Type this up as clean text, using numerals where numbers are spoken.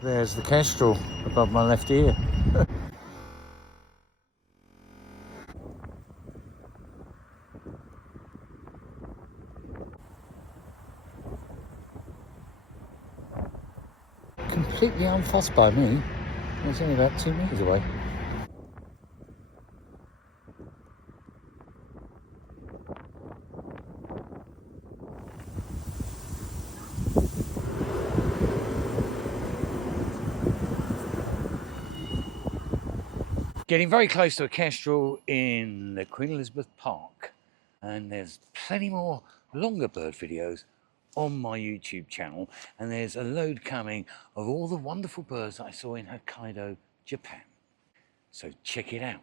There's the Kestrel above my left ear. Completely unfussed by me. It's only about 2 metres away. Getting very close to a Kestrel in the Queen Elizabeth Park, and there's plenty more longer bird videos on my YouTube channel, and there's a load coming of all the wonderful birds that I saw in Hokkaido, Japan. So check it out.